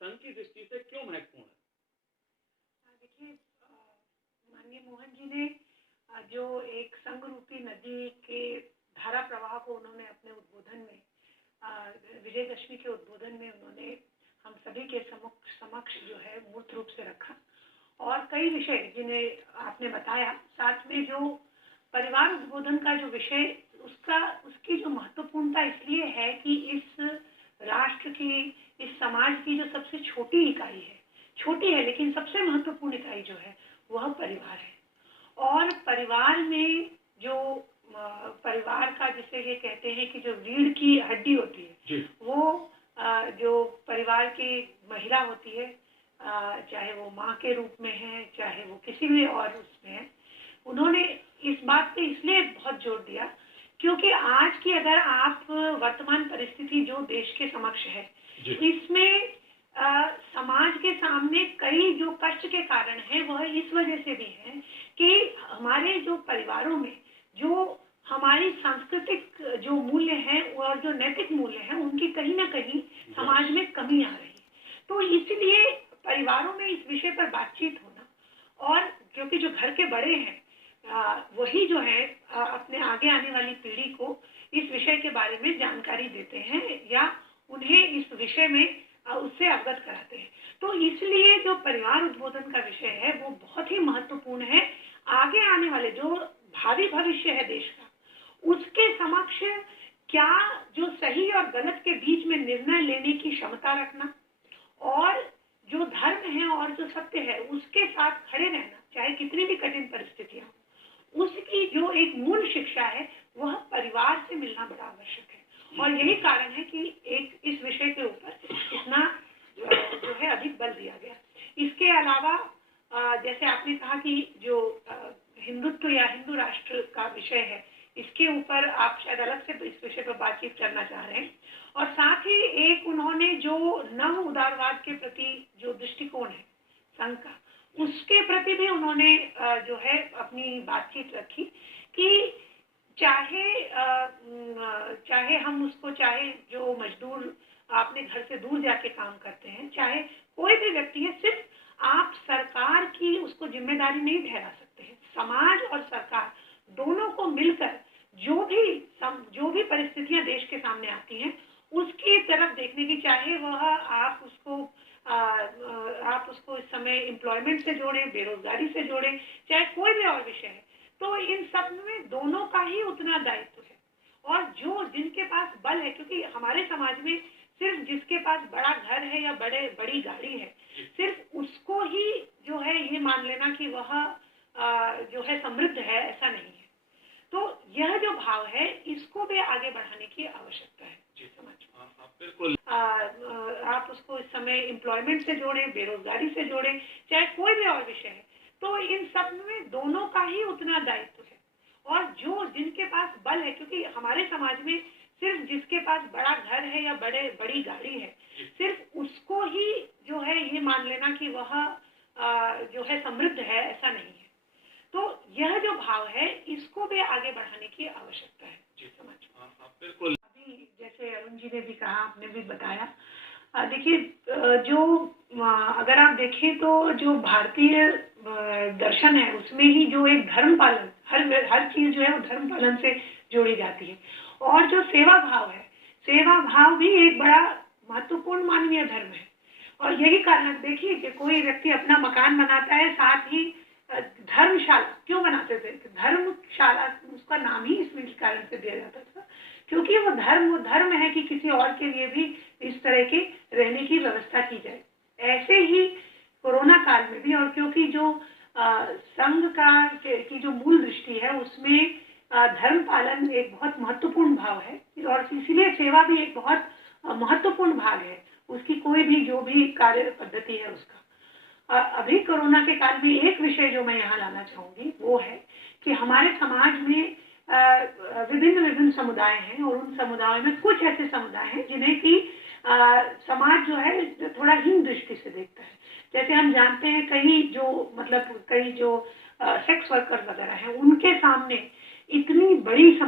संघ की दृष्टि से क्यों महत्वपूर्ण है? देखिए, माननीय मोहन जी ने जो एक संघ रूपी नदी के धारा प्रवाह को उन्होंने अपने उद्बोधन में विजयदशमी के उद्बोधन में उन्होंने हम सभी के समक्ष जो है मूर्त रूप से रखा और कई विषय जिन्हें आपने बताया, साथ में जो परिवार उद्बोधन का जो विषय उसकी जो महत्वपूर्णता इसलिए है कि इस राष्ट्र की, इस समाज की जो सबसे छोटी इकाई है, छोटी है लेकिन सबसे महत्वपूर्ण इकाई जो है वह परिवार है। और परिवार में जो परिवार का जिसे ये कहते हैं कि जो रीढ़ की हड्डी होती है वो जो परिवार की महिला होती है, चाहे वो माँ के रूप में है, चाहे वो किसी भी और उसमें है, उन्होंने इस बात पे इसलिए बहुत जोर दिया क्योंकि आज की अगर आप वर्तमान परिस्थिति जो देश के समक्ष है इसमें समाज के सामने कई जो कष्ट के कारण है वह इस वजह से भी है कि हमारे जो परिवारों में जो हमारी सांस्कृतिक जो मूल्य हैं और जो नैतिक मूल्य हैं उनकी कहीं ना कहीं समाज में कमी आ रही है। तो इसलिए परिवारों में इस विषय पर बातचीत होना और क्योंकि जो घर के बड़े हैं वही जो है अपने आगे आने वाली पीढ़ी को इस विषय के बारे में जानकारी देते हैं या उन्हें इस विषय में उससे अवगत कराते हैं। तो इसलिए जो परिवार उद्बोधन का विषय है वो बहुत ही महत्वपूर्ण है। आगे आने वाले जो भावी भविष्य है देश का, उसके समक्ष क्या जो सही और गलत के बीच में निर्णय लेने की क्षमता रखना और जो धर्म है और जो सत्य है उसके साथ खड़े रहना, चाहे कितनी भी कठिन परिस्थितियां हो, उसकी जो एक मूल शिक्षा है वह परिवार से मिलना बड़ा आवश्यक है। और यही कारण है कि एक इस विषय के ऊपर इतना जो है अधिक बल दिया गया। इसके अलावा जैसे आपने कहा कि जो हिंदुत्व या हिंदू राष्ट्र का विषय है, इसके ऊपर आप शायद अलग से इस विषय पर बातचीत करना चाह रहे हैं। और साथ ही एक उन्होंने जो नव उदारवाद के प्रति जो दृष्टिकोण है संघ का, उसके प्रति भी उन्होंने जो है अपनी बातचीत रखी कि चाहे हम उसको, चाहे जो मजदूर अपने घर से दूर जाके काम करते हैं, चाहे कोई भी व्यक्ति है, सिर्फ आप सरकार की उसको जिम्मेदारी नहीं ठहरा सकते हैं। समाज और सरकार दोनों को मिलकर जो भी परिस्थितियां देश के सामने आती हैं उसकी तरफ देखने की, चाहे वह आप उसको इस समय एम्प्लॉयमेंट से जोड़ें, बेरोजगारी से जोड़ें, चाहे कोई भी और विषय है, तो इन सब में दोनों का ही उतना दायित्व है। और जिनके पास बल है, क्योंकि हमारे समाज में सिर्फ जिसके पास बड़ा घर है या बड़ी गाड़ी है, सिर्फ उसको ही जो है ये मान लेना कि वह जो है समृद्ध है, ऐसा नहीं है। तो यह जो भाव है इसको भी आगे बढ़ाने की आवश्यकता है समाज में। बिल्कुल आप उसको इस समय एम्प्लॉयमेंट से जोड़ें, बेरोजगारी से जोड़ें, चाहे कोई भी और विषय है, तो इन सब में दोनों का ही उतना दायित्व है। और जिनके पास बल है, क्योंकि हमारे समाज में सिर्फ जिसके पास बड़ा घर है या बड़ी गाड़ी है, सिर्फ उसको ही जो है ये मान लेना कि वह जो है समृद्ध है, ऐसा नहीं है। तो यह जो भाव है इसको भी आगे बढ़ाने की आवश्यकता है समाज में। बिल्कुल। अभी जैसे अरुण जी ने भी कहा, आपने भी बताया, देखिए जो अगर आप देखें तो जो भारतीय दर्शन है उसमें ही जो एक धर्म पालन, हर चीज जो है वो धर्म पालन से जोड़ी जाती है। और जो सेवा भाव है, सेवा भाव भी एक बड़ा महत्वपूर्ण मानवीय धर्म है। और यही कारण देखिए कि कोई व्यक्ति अपना मकान बनाता है, साथ ही धर्मशाला क्यों बनाते थे? धर्मशाला उसका नाम ही इस कारण से दिया जाता था क्योंकि वो धर्म है कि किसी और के लिए भी इस तरह के रहने की व्यवस्था की जाए। ऐसे ही कोरोना काल में भी, और क्योंकि जो संघ की जो मूल दृष्टि है उसमें धर्म पालन एक बहुत महत्वपूर्ण भाव है और इसीलिए सेवा भी एक बहुत महत्वपूर्ण भाग है उसकी, कोई भी जो भी कार्य पद्धति है उसका। अभी कोरोना के काल में एक विषय जो मैं यहाँ लाना चाहूंगी वो है कि हमारे समाज में विभिन्न समुदाय हैं और उन समुदायों में कुछ ऐसे समुदाय हैं जिन्हें कि समाज जो है थोड़ा हीन दृष्टि से देखता है। जैसे हम जानते हैं कई जो सेक्स वर्कर वगैरह हैं उनके सामने इतनी बड़ी